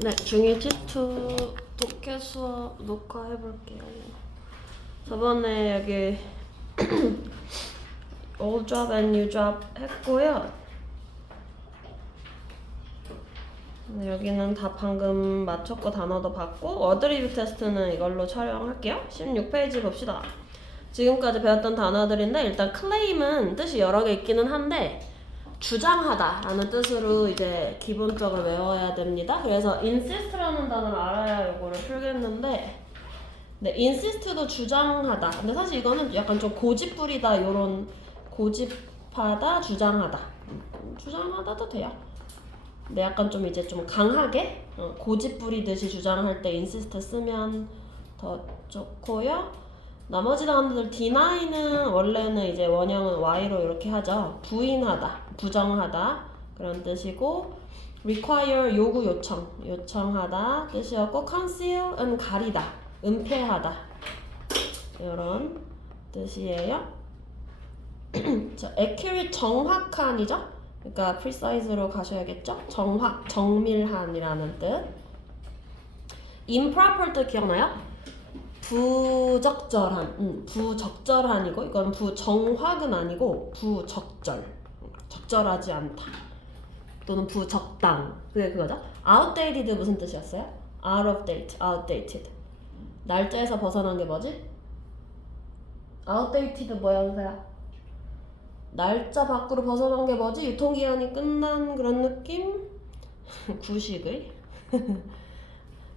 네, 중2 T2 독해 수업 녹화해볼게요. 저번에 여기 old job and new job 했고요. 여기는 다 방금 맞췄고 단어도 봤고 워드 리뷰 테스트는 이걸로 촬영할게요. 16페이지 봅시다. 지금까지 배웠던 단어들인데 일단 claim은 뜻이 여러 개 있기는 한데 주장하다 라는 뜻으로 이제 기본적으로 외워야 됩니다. 그래서 insist라는 단어를 알아야 이거를 풀겠는데 네, insist도 주장하다. 근데 사실 이거는 약간 좀 고집부리다 요런 고집하다, 주장하다. 주장하다도 돼요. 근데 약간 좀 이제 좀 강하게 고집부리듯이 주장할 때 insist 쓰면 더 좋고요. 나머지 단어들 deny는 원래는 이제 원형은 y로 이렇게 하죠. 부인하다, 부정하다 그런 뜻이고 require 요구 요청하다 뜻이었고 conceal은 가리다, 은폐하다 이런 뜻이에요. 자, accurate 정확한이죠. 그러니까 precise로 가셔야겠죠. 정확, 정밀한이라는 뜻. improper 뜻 기억나요? 부적절한, 부적절한이고 이건 부정확은 아니고 부적절, 적절하지 않다 또는 부적당, 그게 그거죠. outdated 무슨 뜻이었어요? out of date, outdated. 날짜에서 벗어난 게 뭐지? outdated 뭐야 은서야? 날짜 밖으로 벗어난 게 뭐지? 유통기한이 끝난 그런 느낌? 구식의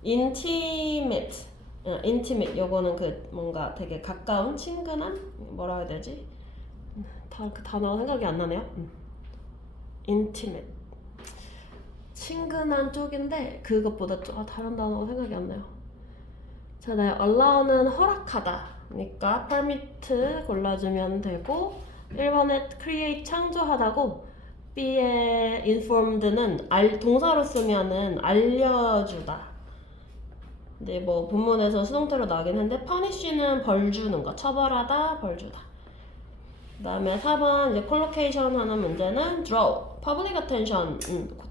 intimate intimate 요거는 그 뭔가 되게 가까운 친근한 뭐라 해야 되지? 그 단어가 생각이 안 나네요. intimate 친근한 쪽인데 그것보다 다른 단어가 생각이 안 나요. 자, 네, allow는 허락하다 그러니까 permit 골라주면 되고 1번에 create 창조하다고 B의 informed는 동사로 쓰면은 알려주다. 근데 뭐 본문에서 수동태로 나긴 했는데 punish는 벌 주는 거, 처벌하다, 벌 주다. 그 다음에 4번 이제 collocation 하는 문제는 draw, public attention,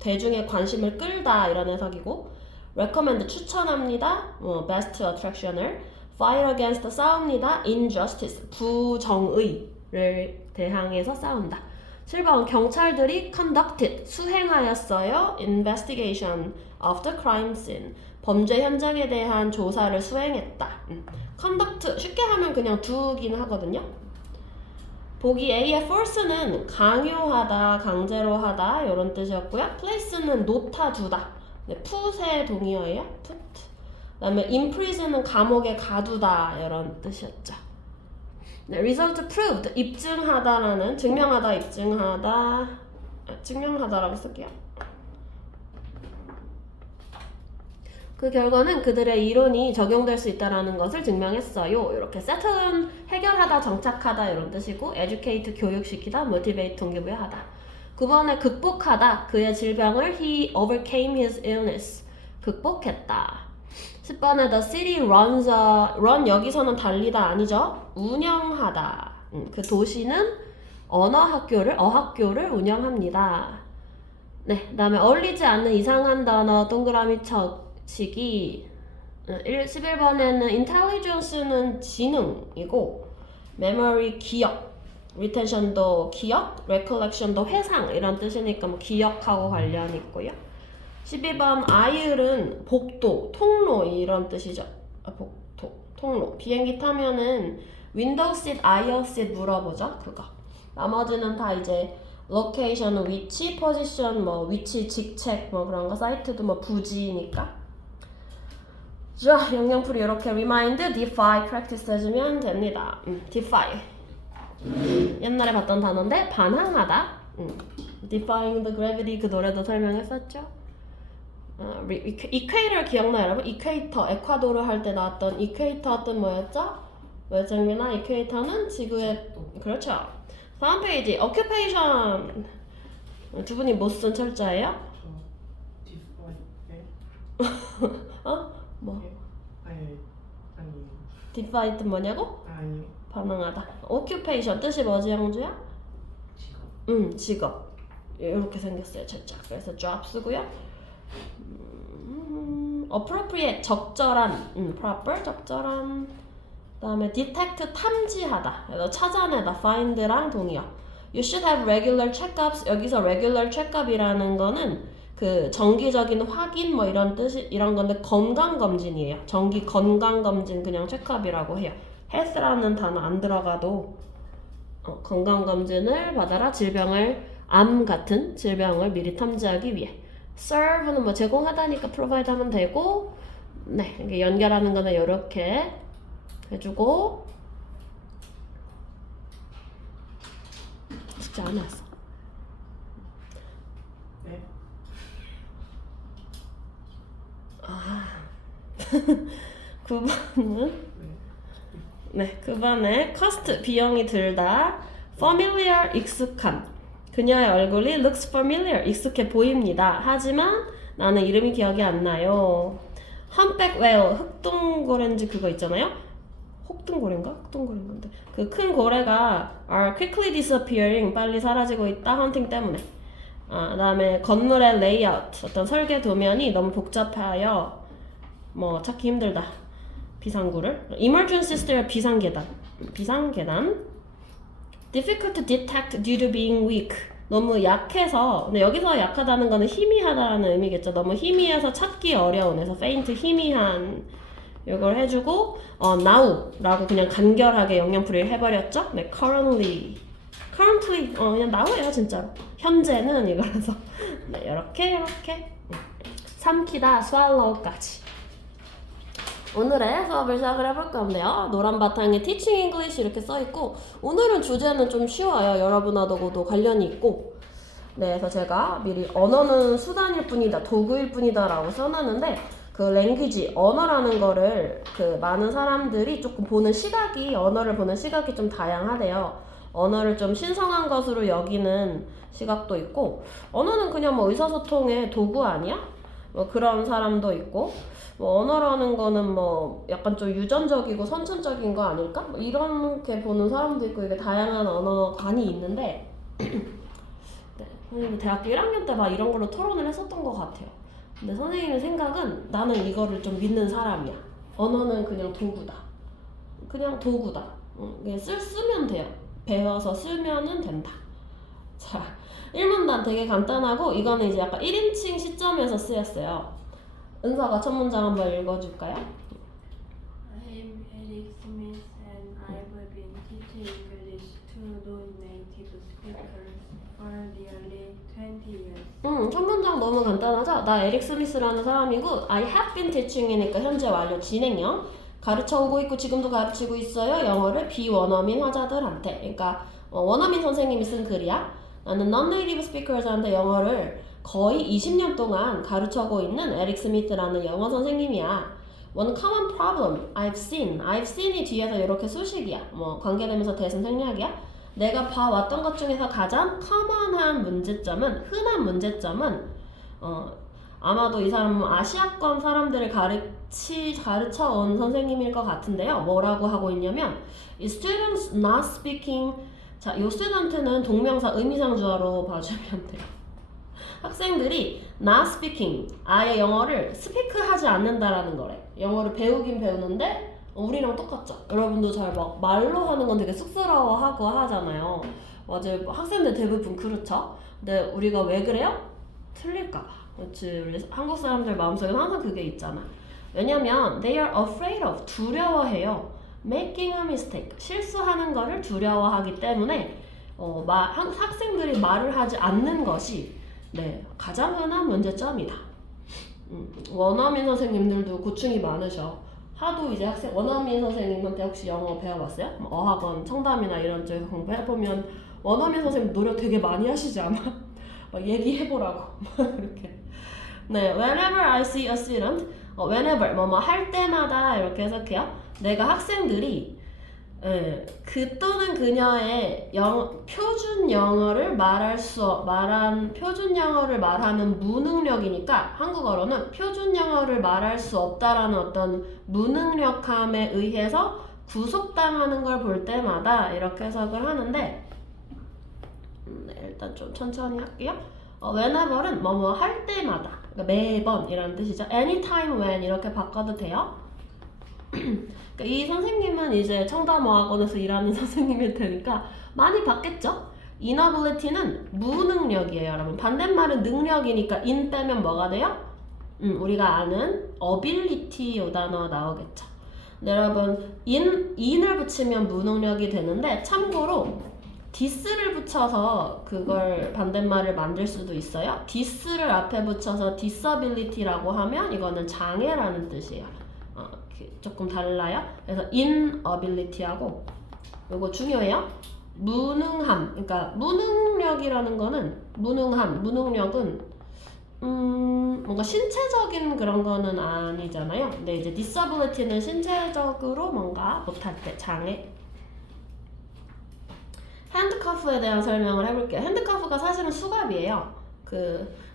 대중의 관심을 끌다 이런 해석이고 recommend 추천합니다, best attraction을 fight against 싸웁니다, injustice 부정의를 대항해서 싸운다. 7번 경찰들이 conducted 수행하였어요, investigation of the crime scene 범죄 현장에 대한 조사를 수행했다. conduct 쉽게 하면 그냥 두긴 하거든요. 보기 A의 force는 강요하다, 강제로 하다 이런 뜻이었고요. place는 놓다, 두다. 네, put의 동의어예요. put. 그 다음에 imprison은 감옥에 가두다 이런 뜻이었죠. 네, result proved 입증하다라는 증명하다, 입증하다, 증명하다라고 쓸게요. 그 결과는 그들의 이론이 적용될 수 있다는 것을 증명했어요. 이렇게 settle은 해결하다, 정착하다 이런 뜻이고 educate 교육시키다, motivate 동기부여하다. 9번에 극복하다, 그의 질병을 he overcame his illness 극복했다. 10번에 the city runs run 여기서는 달리다 아니죠. 운영하다. 그 도시는 어학교를 운영합니다. 네, 그 다음에 어울리지 않는 이상한 단어 동그라미 치기 11번에는 intelligence는 지능이고 memory 기억, retention도 기억, recollection도 회상 이런 뜻이니까 뭐 기억하고 관련 있고요. 12번 aisle은 복도, 통로 이런 뜻이죠. 복도, 통로. 비행기 타면은 window seat, aisle seat 물어보죠. 그거. 나머지는 다 이제 location, 위치, position, 뭐 위치, 직책 뭐 그런 거. 사이트도 뭐 부지니까. 자, 영양풀이 이렇게 remind, defy, practice 해주면 됩니다. defy. 옛날에 봤던 단어인데 반항하다. defying the gravity 그 노래도 설명했었죠. 이퀘이터 기억나요 여러분? 이퀘이터, 에콰도르 할 때 나왔던 이퀘이터 뜻 뭐였죠? 외정이나 이퀘이터는 지구의 그렇죠. 다음 페이지 occupation 두 분이 못 쓴 철자예요? 어? 뭐? 아니 defy 뜻 뭐냐고? 아니요. 반항하다. occupation 뜻이 뭐지 영주야? 직업. 직업 이렇게 생겼어요 철자. 그래서 job 쓰고요. appropriate 적절한, proper 적절한. 그다음에 detect 탐지하다. 그래서 찾아내다 find랑 동의어. You should have regular checkups. 여기서 regular checkup이라는 거는 그 정기적인 확인 뭐 이런 뜻이 이런 건데 건강 검진이에요. 정기 건강 검진 그냥 체크업이라고 해요. health라는 단어 안 들어가도 건강 검진을 받아라. 질병을 암 같은 질병을 미리 탐지하기 위해. serve는 뭐 제공하다니까 provide 하면 되고, 네 이게 연결하는 거는 이렇게 해주고. 숙제 안 해왔어. 네. 9번은 네, 9번에 cost 비용이 들다. familiar 익숙한. 그녀의 얼굴이 looks familiar 익숙해 보입니다. 하지만 나는 이름이 기억이 안 나요. humpback whale 흑동고래인지 그거 있잖아요. 혹등고래인가? 흑동고래인데 그 큰 고래가 are quickly disappearing 빨리 사라지고 있다. 헌팅 때문에. 그다음에 건물의 레이아웃 어떤 설계 도면이 너무 복잡하여 뭐 찾기 힘들다. 비상구를. emergency stair 비상계단. difficult to detect due to being weak. 너무 약해서. 근데 여기서 약하다는 거는 희미하다라는 의미겠죠. 너무 희미해서 찾기 어려운. 그래서 faint 희미한 이걸 해주고 now라고 그냥 간결하게 영영풀이를 해버렸죠. 네, currently 그냥 now예요 진짜로. 현재는 이거라서. 네, 이렇게 삼키다 swallow까지. 오늘의 수업을 시작을 해볼 건데요. 노란 바탕에 Teaching English 이렇게 써있고, 오늘은 주제는 좀 쉬워요. 여러분하고도 관련이 있고. 네, 그래서 제가 미리 언어는 수단일 뿐이다, 도구일 뿐이다 라고 써놨는데, 그 language, 언어라는 거를 그 많은 사람들이 조금 보는 시각이, 언어를 보는 시각이 좀 다양하대요. 언어를 좀 신성한 것으로 여기는 시각도 있고, 언어는 그냥 뭐 의사소통의 도구 아니야? 뭐 그런 사람도 있고, 뭐 언어라는 거는 뭐 약간 좀 유전적이고 선천적인 거 아닐까? 뭐 이렇게 보는 사람도 있고, 이게 다양한 언어관이 있는데 네, 선생님이 대학교 1학년 때 막 이런 걸로 토론을 했었던 것 같아요. 근데 선생님의 생각은 나는 이거를 좀 믿는 사람이야. 언어는 그냥 도구다. 그냥 쓰면 돼요. 배워서 쓰면은 된다. 자, 1문단 되게 간단하고, 이거는 이제 약간 1인칭 시점에서 쓰였어요. 은서가 첫 문장 한번 읽어줄까요? I'm Eric Smith and I've been teaching English to non-native speakers for nearly 20 years. 첫 문장 너무 간단하죠? 나 에릭 스미스라는 사람이고, I have been teaching이니까 현재 완료 진행형. 가르쳐 오고 있고 지금도 가르치고 있어요. 영어를 비원어민 화자들한테. 그러니까 원어민 선생님이 쓴 글이야. 나는 non-native speakers한테 영어를 거의 20년 동안 가르쳐오고 있는 에릭 스미스라는 영어 선생님이야. One common problem I've seen이 뒤에서 이렇게 수식이야. 뭐 관계되면서 대신 생략이야. 내가 봐왔던 것 중에서 가장 common한 문제점은, 흔한 문제점은 아마도 이 사람은 아시아권 사람들을 가르쳐 온 선생님일 것 같은데요. 뭐라고 하고 있냐면 students not speaking. 자, 이 student는 동명사 의미상주어로 봐주면 돼요. 학생들이 not speaking, 아예 영어를 스피크하지 않는다라는 거래. 영어를 배우긴 배우는데 우리랑 똑같죠. 여러분도 잘 막 말로 하는 건 되게 쑥스러워하고 하잖아요. 맞아요. 학생들 대부분 그렇죠. 근데 우리가 왜 그래요? 틀릴까봐. 그렇지. 우리 한국 사람들 마음속에 항상 그게 있잖아. 왜냐면 they are afraid of, 두려워해요. making a mistake, 실수하는 거를 두려워하기 때문에 학생들이 말을 하지 않는 것이 가장 흔한 문제점이다. 원어민 선생님들도 고충이 많으셔. 하도 이제 원어민 선생님한테 혹시 영어 배워봤어요? 어학원, 청담이나 이런 쪽에서 공부해보면 원어민 선생님 노력 되게 많이 하시지 않아? 막 얘기해보라고 이렇게. 네, whenever I see a student, whenever 뭐뭐 할 때마다 이렇게 해석해요. 내가 학생들이 그 또는 그녀의 표준 영어를 표준 영어를 말하는 무능력이니까 한국어로는 표준 영어를 말할 수 없다라는 어떤 무능력함에 의해서 구속당하는 걸 볼 때마다 이렇게 해석을 하는데, 일단 좀 천천히 할게요. whenever는 뭐뭐 할 때마다. 그러니까 매번 이라는 뜻이죠. anytime when 이렇게 바꿔도 돼요. 그러니까 이 선생님은 이제 청담어학원에서 일하는 선생님일 테니까 많이 봤겠죠? inability는 무능력이에요, 여러분. 반대말은 능력이니까 in 빼면 뭐가 돼요? 우리가 아는 ability 요 단어 나오겠죠. 근데 여러분 in을 붙이면 무능력이 되는데 참고로 this를 붙여서 그걸 반대말을 만들 수도 있어요. this를 앞에 붙여서 disability라고 하면 이거는 장애라는 뜻이에요. 조금 달라요. 그래서 inability하고 이거 중요해요. 무능함. 그러니까 무능력이라는 거는 무능력은 뭔가 신체적인 그런 거는 아니잖아요. 근데 이제 disability는 신체적으로 뭔가 못할 때 장애. 핸드커프에 대한 설명을 해볼게요. 핸드커프가 사실은 수갑이에요.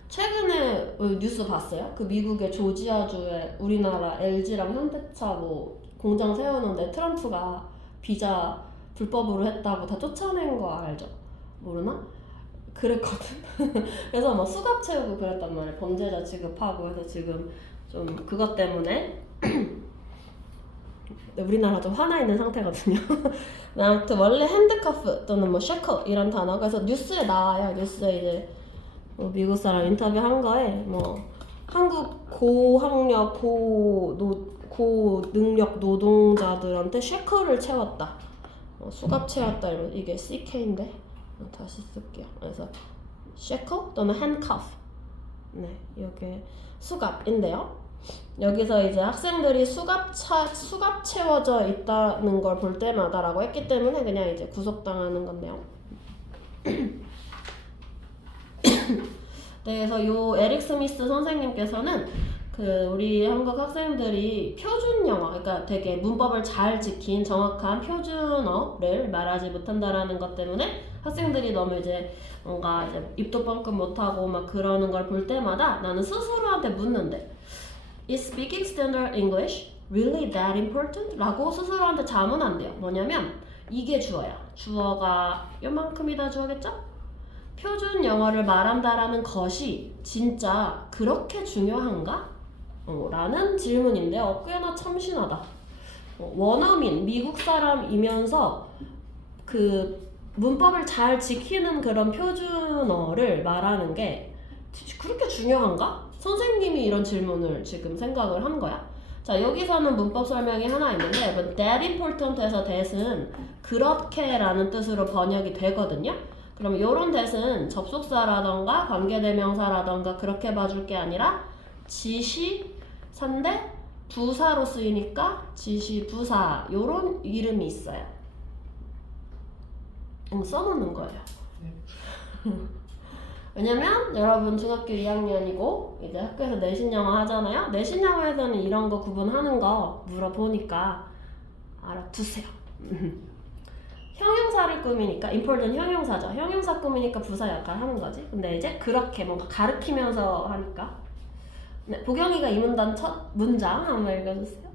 최근에 뉴스 봤어요? 미국의 조지아주에 우리나라 LG랑 현대차 공장 세우는데 트럼프가 비자 불법으로 했다고 다 쫓아낸 거 알죠? 모르나? 그랬거든. 그래서 수갑 채우고 그랬단 말이에요. 범죄자 취급하고. 그래서 지금 좀 그것 때문에 우리나라 좀 화나 있는 상태거든요. 아무튼 원래 핸드커프 또는 셔클 이런 단어가 그래서 뉴스에 나와요. 뉴스에 이제 미국 사람 인터뷰한 거에 한국 고학력 고능력 노동자들한테 셔클을 채웠다. 수갑 채웠다. 이게 CK인데 다시 쓸게요. 그래서 셔클 또는 핸드커프. 네, 이게 수갑인데요. 여기서 이제 학생들이 수갑 채워져 있다는 걸 볼 때마다라고 했기 때문에 그냥 이제 구속당하는 건데요. 네, 그래서 요 에릭 스미스 선생님께서는 우리 한국 학생들이 표준 영어, 그러니까 되게 문법을 잘 지킨 정확한 표준어를 말하지 못한다라는 것 때문에 학생들이 너무 이제 뭔가 이제 입도 뻥끗 못하고 막 그러는 걸 볼 때마다 나는 스스로한테 묻는데 Is speaking standard English really that important? 라고 스스로한테 자문한대요. 뭐냐면 이게 주어야. 주어가 요만큼이다 주어겠죠? 표준 영어를 말한다라는 것이 진짜 그렇게 중요한가? 라는 질문인데요. 꽤나 참신하다. 원어민, 미국 사람이면서 문법을 잘 지키는 그런 표준어를 말하는 게 그렇게 중요한가? 선생님이 이런 질문을 지금 생각을 한 거야. 자, 여기서는 문법 설명이 하나 있는데 that important에서 that은 그렇게라는 뜻으로 번역이 되거든요. 그럼 이런 that은 접속사라던가 관계대명사라던가 그렇게 봐줄 게 아니라 지시사인데 부사로 쓰이니까 지시부사 요런 이름이 있어요. 써놓는 거예요. 네. 왜냐면 여러분 중학교 2학년이고 이제 학교에서 내신 영어 하잖아요. 내신 영어에서는 이런 거 구분하는 거 물어보니까 알아두세요. 형용사를 꾸미니까 important 형용사죠. 형용사 꾸미니까 부사 역할 하는 거지. 근데 이제 그렇게 뭔가 가르치면서 하니까. 네, 보경이가 이 문단 첫 문장 한번 읽어주세요.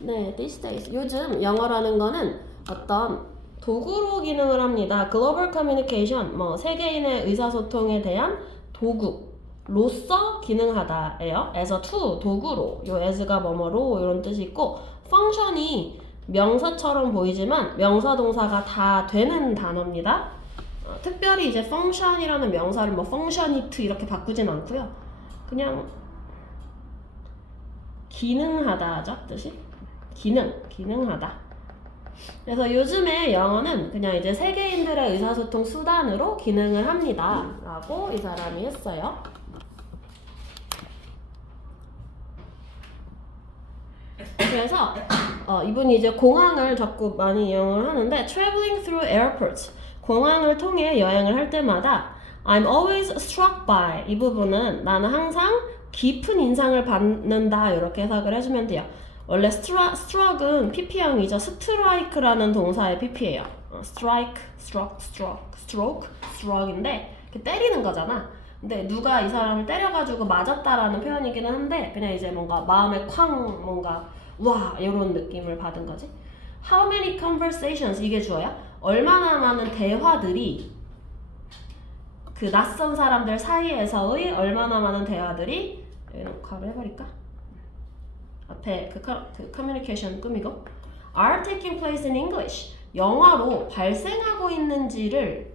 네, these days. 요즘 영어라는 거는 어떤 도구로 기능을 합니다. 글로벌 커뮤니케이션, 세계인의 의사소통에 대한 도구로서 기능하다예요. as a tool, 도구로. 요 as가 뭐뭐로 이런 뜻이 있고 펑션이 명사처럼 보이지만 명사 동사가 다 되는 단어입니다. 특별히 이제 function이라는 명사를 functionit 이렇게 바꾸진 않고요. 그냥 기능하다죠, 뜻이. 기능하다. 그래서 요즘에 영어는 그냥 이제 세계인들의 의사소통 수단으로 기능을 합니다. 라고 이 사람이 했어요. 그래서 이분이 이제 공항을 자꾸 많이 이용을 하는데 traveling through airports 공항을 통해 여행을 할 때마다 I'm always struck by 이 부분은 나는 항상 깊은 인상을 받는다 이렇게 해석을 해주면 돼요. 원래 struck은 pp형이죠. strike라는 동사의 pp예요. strike, stroke인데 때리는 거잖아. 근데 누가 이 사람을 때려가지고 맞았다라는 표현이기는 한데 그냥 이제 뭔가 마음에 뭔가 와 이런 느낌을 받은 거지. How many conversations 이게 주어야? 얼마나 많은 대화들이 그 낯선 사람들 사이에서의 얼마나 많은 대화들이 여기는 괄호 해버릴까? 앞에 그 커뮤니케이션 꾸미고 are taking place in English 영어로 발생하고 있는지를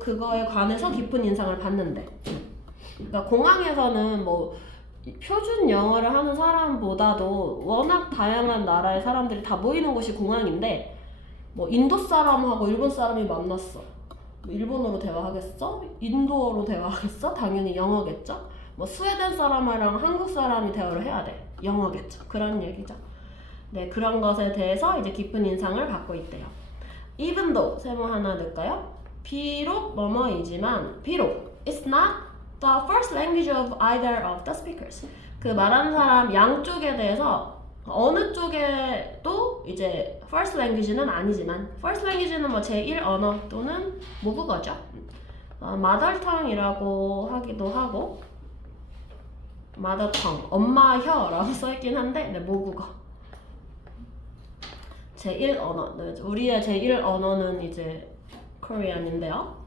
그거에 관해서 깊은 인상을 받는데 그러니까 공항에서는 뭐 표준 영어를 하는 사람보다도 워낙 다양한 나라의 사람들이 다 모이는 곳이 공항인데 뭐 인도 사람하고 일본 사람이 만났어. 뭐 일본어로 대화하겠어? 인도어로 대화하겠어? 당연히 영어겠죠? 뭐 스웨덴 사람이랑 한국 사람이 대화를 해야 돼. 영어겠죠. 그런 얘기죠. 네, 그런 것에 대해서 이제 깊은 인상을 받고 있대요. Even though 세모 하나 넣을까요? 비록 뭐뭐이지만 비록 it's not the first language of either of the speakers. 그 말하는 사람 양쪽에 대해서 어느 쪽에도 이제 first language는 아니지만 first language는 뭐 제1 언어 또는 모국어죠. mother tongue이라고 하기도 하고 mother tongue, 엄마혀라고 써있긴 한데 네, 모국어. 제1 언어. 네, 우리의 제1 언어는 이제 Korean인데요.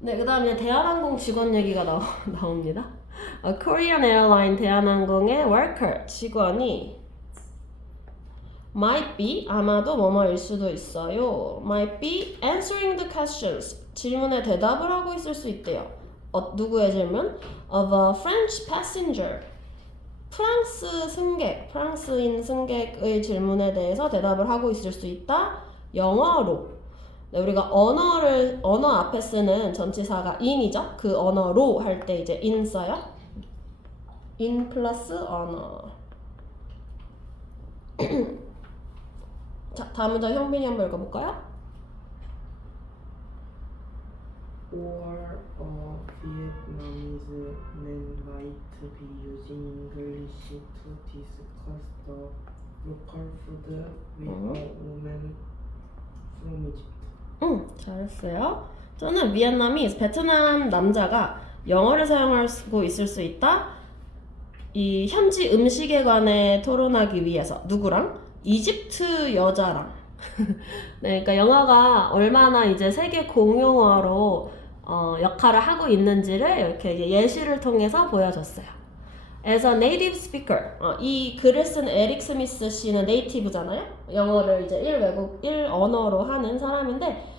네, 그 다음에 대한항공 직원 얘기가 나옵니다. Korean Airline 대한항공의 worker 직원이 might be 아마도 뭐뭐일 수도 있어요. might be answering the questions 질문에 대답을 하고 있을 수 있대요. 누구의 질문? of a French passenger 프랑스 승객, 프랑스인 승객의 질문에 대해서 대답을 하고 있을 수 있다. 영어로. 네, 우리가 언어 앞에 쓰는 전치사가 in이죠. 그 언어로 할 때 이제 in 써요. in 플러스 언어. 자, 다음 문장 형빈이 한번 읽어볼까요? Or a Vietnamese man might be using English to discuss the local food with a woman from Egypt. 잘했어요. 저는 비엔남이 베트남 남자가 영어를 사용하고 있을 수 있다. 이 현지 음식에 관해 토론하기 위해서 누구랑? 이집트 여자랑. 네, 그러니까 영어가 얼마나 이제 세계 공용어로 역할을 하고 있는지를 이렇게 예시를 통해서 보여줬어요. As a native speaker, 이 글을 쓴 에릭 스미스 씨는 네이티브잖아요. 영어를 이제 1언어로 하는 사람인데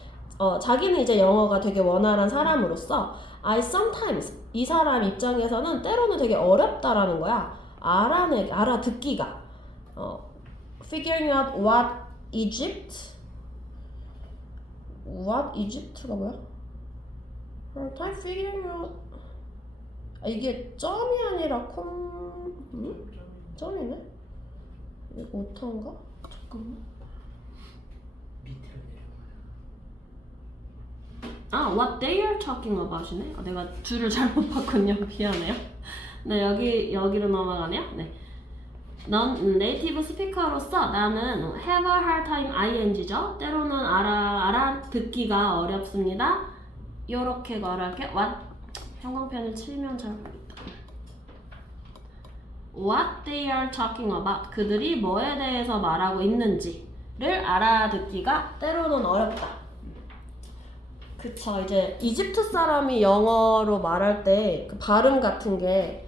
자기는 이제 영어가 되게 원활한 사람으로서 I sometimes 이 사람 입장에서는 때로는 되게 어렵다라는 거야. 알아듣기가 figuring out what Egypt가 뭐야? Hard time figuring out 이게 점이 아니라 점이네? 이거 오타인가? 잠깐만. 밑으로 내려가요. what they are talking about이네. 내가 줄을 잘못 봤군요. 미안해요. 네, 여기로 넘어가네요. 네. 넌 네이티브 스피커로서 나는 have a hard time ing죠. 때로는 알아듣기가 어렵습니다. 요렇게 말할게요. what 형광펜을 치면 잘 모르겠다. What they are talking about 그들이 뭐에 대해서 말하고 있는지를 알아듣기가 때로는 어렵다. 그쵸. 이제 이집트 사람이 영어로 말할 때 그 발음 같은 게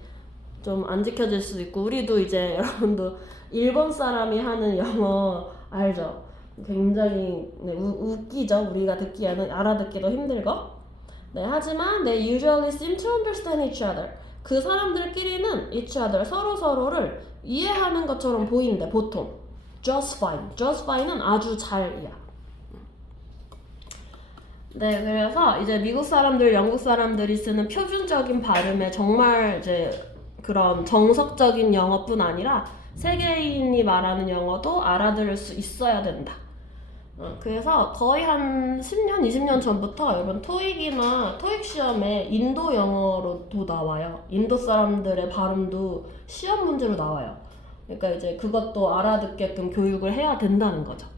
좀 안 지켜질 수도 있고 우리도 이제 여러분도 일본 사람이 하는 영어 알죠? 굉장히 웃기죠. 우리가 듣기에는 알아듣기도 힘들고 네, 하지만 they usually seem to understand each other 그 사람들끼리는 each other 서로를 이해하는 것처럼 보이는데 보통 just fine은 아주 잘이야. 네, 그래서 이제 미국 사람들, 영국 사람들이 쓰는 표준적인 발음에 정말 이제 그런 정석적인 영어뿐 아니라 세계인이 말하는 영어도 알아들을 수 있어야 된다. 그래서 거의 한 10년, 20년 전부터 여러분 토익이나 토익 시험에 인도 영어로도 나와요. 인도 사람들의 발음도 시험 문제로 나와요. 그러니까 이제 그것도 알아듣게끔 교육을 해야 된다는 거죠.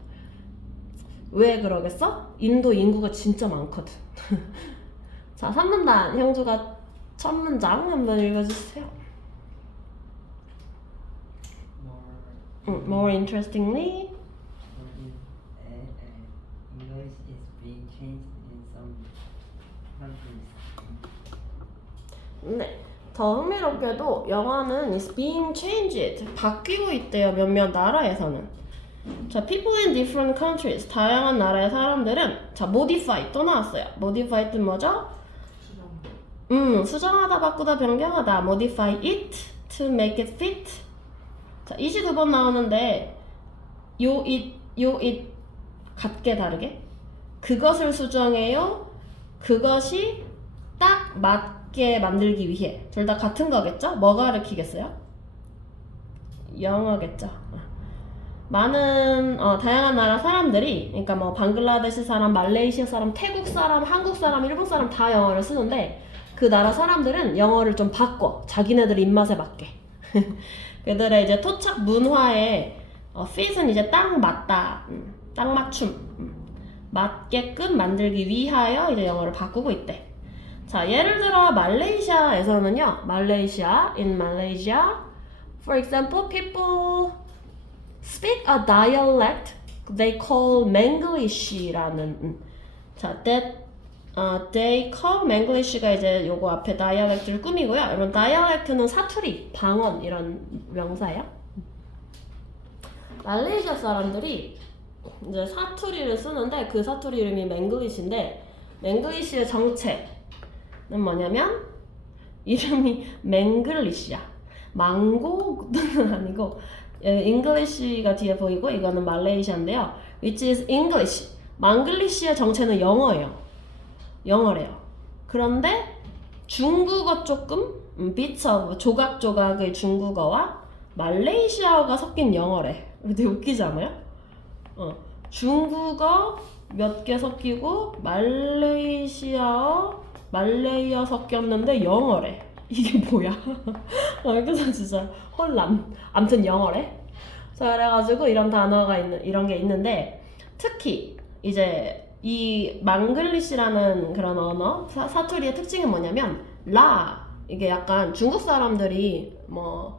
왜 그러겠어? 인도 인구가 진짜 많거든. 자, 3문단 형주가 첫 문장 한번 읽어주세요. More interestingly changed in some countries. 네. 더 흥미롭게도 영어는 is being changed. 바뀌고 있대요. 몇몇 나라에서는. 자, people in different countries. 다양한 나라의 사람들은 자, modify 또 나왔어요. modify 뜻 뭐죠? 수정하다, 바꾸다, 변경하다. modify it to make it fit. 자, it이 2번 나오는데 요 it 같게 다르게 그것을 수정해요. 그것이 딱 맞게 만들기 위해. 둘 다 같은 거겠죠? 뭐가 가르치겠어요? 영어겠죠. 많은 다양한 나라 사람들이 그러니까 뭐 방글라데시 사람, 말레이시아 사람, 태국 사람, 한국 사람, 일본 사람 다 영어를 쓰는데 그 나라 사람들은 영어를 좀 바꿔. 자기네들 입맛에 맞게. 그들의 이제 토착 문화에 fit은 이제 딱 맞다. 딱 맞춤. 맞게끔 만들기 위하여 이제 영어를 바꾸고 있대. 자, 예를 들어 말레이시아에서는요. in Malaysia, for example, people speak a dialect they call Manglish라는 자, they call Manglish가 이제 요거 앞에 dialect를 꾸미고요. 여러분 dialect는 사투리, 방언 이런 명사예요. 말레이시아 사람들이 이제 사투리를 쓰는데 그 사투리 이름이 맹글리시인데 맹글리시의 정체는 뭐냐면 이름이 맹글리시야. 망고는 아니고 잉글리시가 뒤에 보이고 이거는 말레이시아인데요. which is English. 망글리시의 정체는 영어예요. 영어래요. 그런데 중국어 조금 bits of 조각조각의 중국어와 말레이시아어가 섞인 영어래. 되게 웃기지 않아요? 중국어 몇 개 섞이고 말레이시아어, 말레이어 섞였는데 영어래. 이게 뭐야? 그래서 진짜 혼란. 암튼 영어래. 자, 그래가지고 이런 단어가 이런 게 있는데 특히 이제 이 망글리시라는 그런 언어 사투리의 특징은 뭐냐면 이게 약간 중국 사람들이 러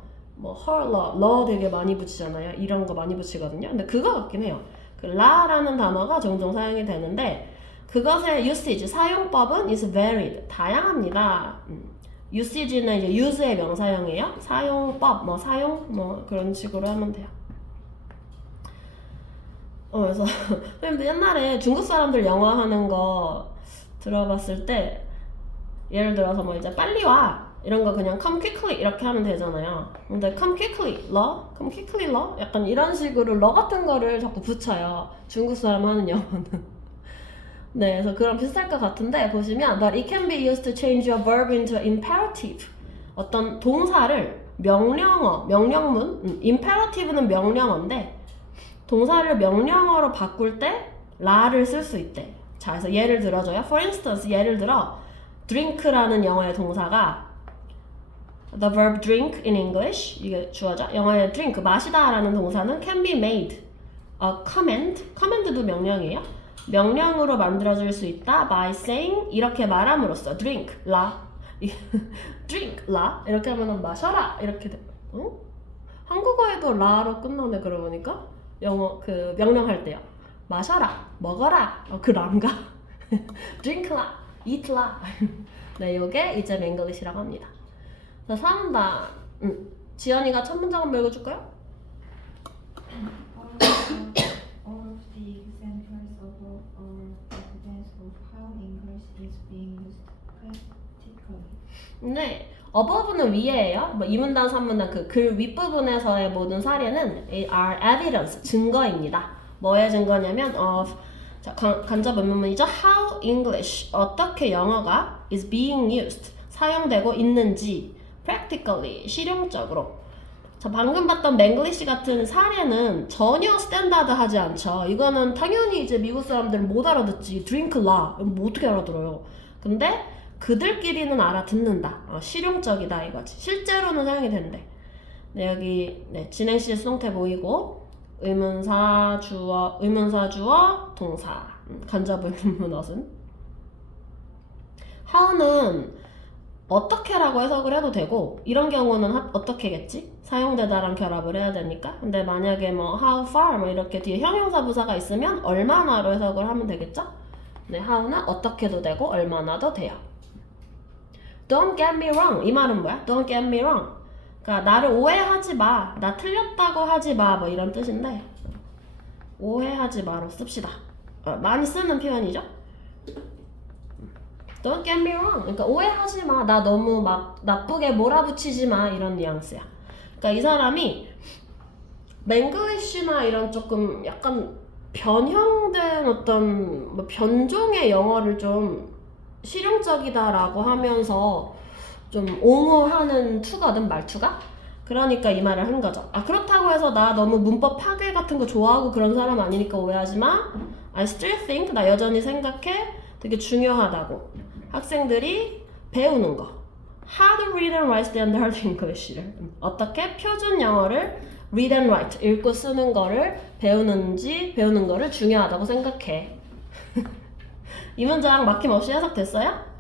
되게 많이 붙이잖아요. 이런 거 많이 붙이거든요. 근데 그거 같긴 해요. 그 라라는 단어가 종종 사용이 되는데 그것의 usage, 사용법은 is varied, 다양합니다. usage는 이제 use의 명사형이에요. 사용법, 사용, 그런 식으로 하면 돼요. 그래서 근데 옛날에 중국 사람들 영어 하는 거 들어봤을 때 예를 들어서 뭐 이제 빨리 와 이런 거 그냥 come quickly 이렇게 하면 되잖아요. 근데 come quickly, come quickly, 약간 이런 식으로 러 같은 거를 자꾸 붙여요. 중국 사람 하는 영어는. 네, 그래서 그런 비슷할 것 같은데 보시면 but it can be used to change a verb into imperative. 어떤 동사를 명령문, imperative는 명령어인데 동사를 명령어로 바꿀 때 라를 쓸 수 있대. 자, 그래서 예를 들어줘요. For instance, 예를 들어 drink라는 영어의 동사가 the verb drink in English 이게 주어져. 영어의 drink 마시다 라는 동사는 can be made a command도 명령이에요. 명령으로 만들어질 수 있다 by saying 이렇게 말함으로써 drink drink 이렇게 하면 마셔라 이렇게 돼. 한국어에도 라로 끝나네. 그러고 보니까 영어 그 명령할 때요. 마셔라, 먹어라, 그 란가 drink라, eat라. 네, 요게 이제 맹글리시라고 합니다. 자, 3단 지연이가 첫 문장 한번 읽어줄까요? All of the examples of evidence of how English is being used practically. 네, above는 위에예요. 이 문단, 3문단 그 글 윗부분에서의 모든 사례는 are evidence, 증거입니다. 뭐의 증거냐면 of 자, 간접 의문문이죠. How English, 어떻게 영어가 is being used, 사용되고 있는지 practically, 실용적으로. 자, 방금 봤던 맹글리시 같은 사례는 전혀 스탠다드하지 않죠. 이거는 당연히 이제 미국 사람들은 못 알아듣지. drink 라, 뭐 어떻게 알아들어요. 근데 그들끼리는 알아듣는다. 실용적이다 이거지. 실제로는 사용이 된대. 네, 여기 진행시 수동태 보이고 의문사 주어, 동사, 간접 의문문 어순. how는 어떻게라고 해석을 해도 되고 이런 경우는 어떻게겠지? 사용되다랑 결합을 해야 되니까. 근데 만약에 how far 이렇게 뒤에 형용사 부사가 있으면 얼마나로 해석을 하면 되겠죠? 네, how는 어떻게도 되고 얼마나도 돼요. Don't get me wrong. 이 말은 뭐야? Don't get me wrong. 그러니까 나를 오해하지 마. 나 틀렸다고 하지 마. 뭐 이런 뜻인데 오해하지 마로 씁시다. 많이 쓰는 표현이죠. Don't get me wrong. 그러니까 오해하지 마. 나 너무 막 나쁘게 몰아붙이지 마. 이런 뉘앙스야. 그러니까 이 사람이 맹글리쉬나 이런 조금 약간 변형된 어떤 뭐 변종의 영어를 좀 실용적이다라고 하면서 좀 옹호하는 투거든 말투가. 그러니까 이 말을 한 거죠. 그렇다고 해서 나 너무 문법 파괴 같은 거 좋아하고 그런 사람 아니니까 오해하지 마. I still think, 나 여전히 생각해 되게 중요하다고 학생들이 배우는 거. How to read and write standard English를 어떻게 표준 영어를 read and write 읽고 쓰는 거를 배우는 거를 중요하다고 생각해. 이 문장 막힘없이 해석됐어요?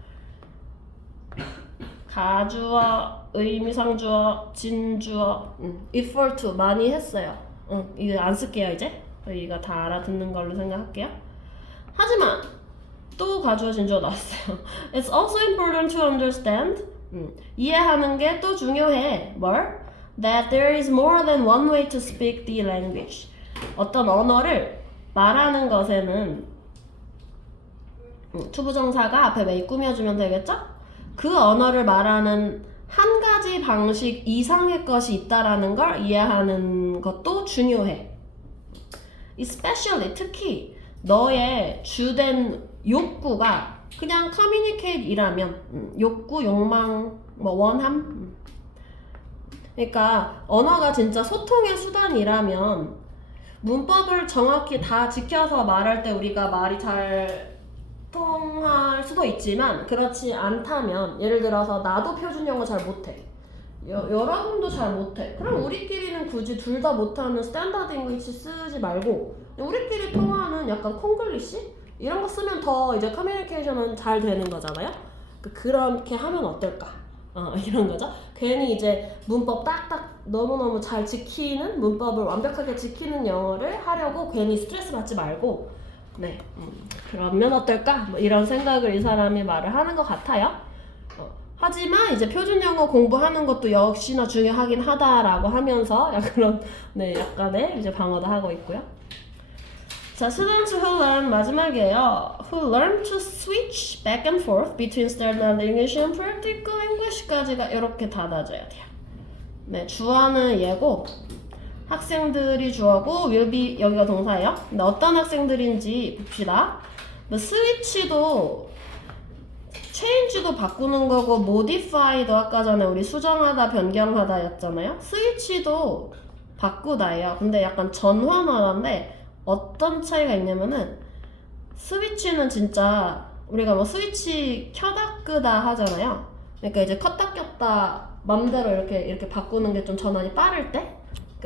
가주어, 의미상주어, 진주어, if for to 많이 했어요. 이거 안 쓸게요 이제. 저희가 다 알아듣는 걸로 생각할게요. 하지만 또 가주어, 진주어 나왔어요. It's also important to understand. 이해하는 게 또 중요해. 뭘? That there is more than one way to speak the language. 어떤 언어를 말하는 것에는 투부정사가 앞에 may 꾸며주면 되겠죠? 그 언어를 말하는 한 가지 방식 이상의 것이 있다라는 걸 이해하는 것도 중요해. Especially, 특히 너의 주된 욕구가 그냥 communicate이라면 욕구, 욕망, 뭐 원함. 그러니까 언어가 진짜 소통의 수단이라면 문법을 정확히 다 지켜서 말할 때 우리가 말이 잘 통할 수도 있지만 그렇지 않다면 예를 들어서 나도 표준 영어 잘 못해. 여러분도 잘 못해. 그럼 우리끼리는 굳이 둘 다 못하는 스탠다드 잉글리시 쓰지 말고 우리끼리 통하는 약간 콩글리시? 이런 거 쓰면 더 이제 커뮤니케이션은 잘 되는 거잖아요. 그렇게 하면 어떨까? 이런 거죠. 괜히 이제 문법 딱딱 너무너무 잘 지키는 문법을 완벽하게 지키는 영어를 하려고 괜히 스트레스 받지 말고 네, 그러면 어떨까? 뭐 이런 생각을 이 사람이 말을 하는 것 같아요. 하지만 이제 표준 영어 공부하는 것도 역시나 중요하긴 하다라고 하면서 약간 네, 약간의 이제 방어도 하고 있고요. 자, students who learn 마지막이에요. Who learn to switch back and forth between standard English and practical English까지가 이렇게 닫아줘야 돼요. 네, 주어는 얘고 학생들이 주어고 will be 여기가 동사예요. 근데 어떤 학생들인지 봅시다. 뭐 스위치도 change도 바꾸는 거고 modify도 아까 전에 우리 수정하다 변경하다 였잖아요. 스위치도 바꾸다예요. 근데 약간 전환하다인데 어떤 차이가 있냐면은 스위치는 진짜 우리가 뭐 스위치 켜다 끄다 하잖아요. 그러니까 이제 켰다 꼈다 맘대로 이렇게 바꾸는 게 좀 전환이 빠를 때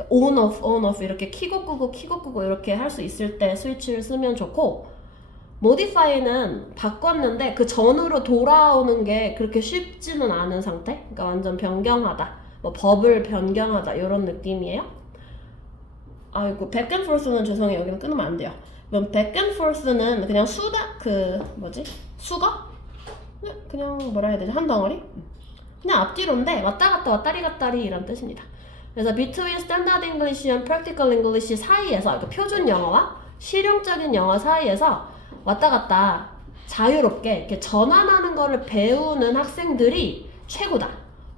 on off 이렇게 키고 끄고 이렇게 할 수 있을 때 스위치를 쓰면 좋고 modify는 바꿨는데 그 전으로 돌아오는 게 그렇게 쉽지는 않은 상태. 그러니까 완전 변경하다, 뭐 법을 변경하다 이런 느낌이에요. 아이고 back and forth는 죄송해요. 여기는 끊으면 안 돼요. 그럼 back and forth는 그냥 수거? 그냥 뭐라 해야 되지? 한 덩어리? 그냥 앞뒤로인데 왔다 갔다 왔다리 갔다리 이런 뜻입니다. 그래서 between standard English and practical English 사이에서 그러니까 표준 영어와 실용적인 영어 사이에서 왔다 갔다 자유롭게 이렇게 전환하는 거를 배우는 학생들이 최고다.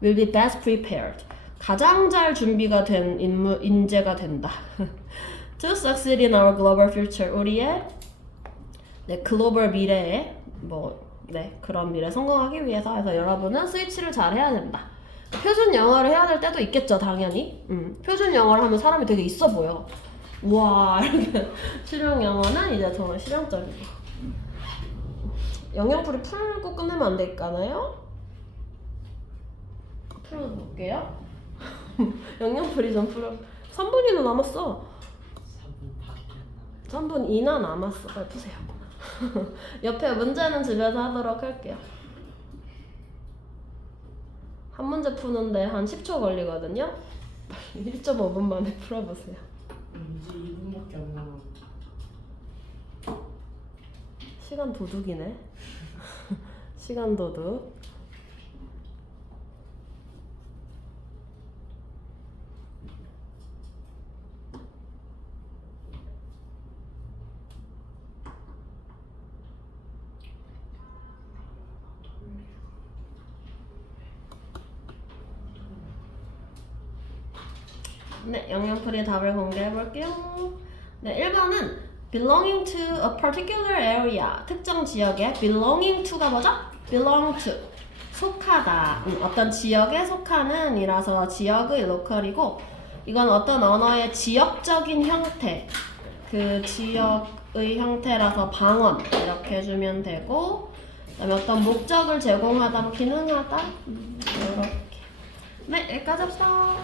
will be best prepared. 가장 잘 준비가 된 인재가 된다. to succeed in our global future. 우리의 글로벌 미래에 그런 미래 성공하기 위해서 해서 여러분은 스위치를 잘 해야 된다. 표준 영어를 해야 될 때도 있겠죠, 당연히. 표준 영어를 하면 사람이 되게 있어 보여. 우와, 이렇게. 실용 영어는 이제 정말 실용적이고. 영영풀이 풀고 끝내면 안 될까나요? 풀어볼게요. 영영풀이 좀 풀어. 3분이나 남았어. 3분 2나 남았어. 빨리 푸세요. 옆에 문제는 집에서 하도록 할게요. 한 문제 푸는데 한 10초 걸리거든요. 1.5분 만에 풀어보세요. 이제 2분밖에 안 남았어. 시간 도둑이네. 시간 도둑. 네, 영양풀이 답을 공개해 볼게요. 네, 1번은 belonging to a particular area. 특정 지역에 belonging to가 뭐죠? belong to. 속하다. 어떤 지역에 속하는 이라서 지역의 local이고, 이건 어떤 언어의 지역적인 형태. 그 지역의 형태라서 방언. 이렇게 해주면 되고, 그 다음에 어떤 목적을 제공하다, 기능하다. 이렇게. 네, 여기까지 합시다.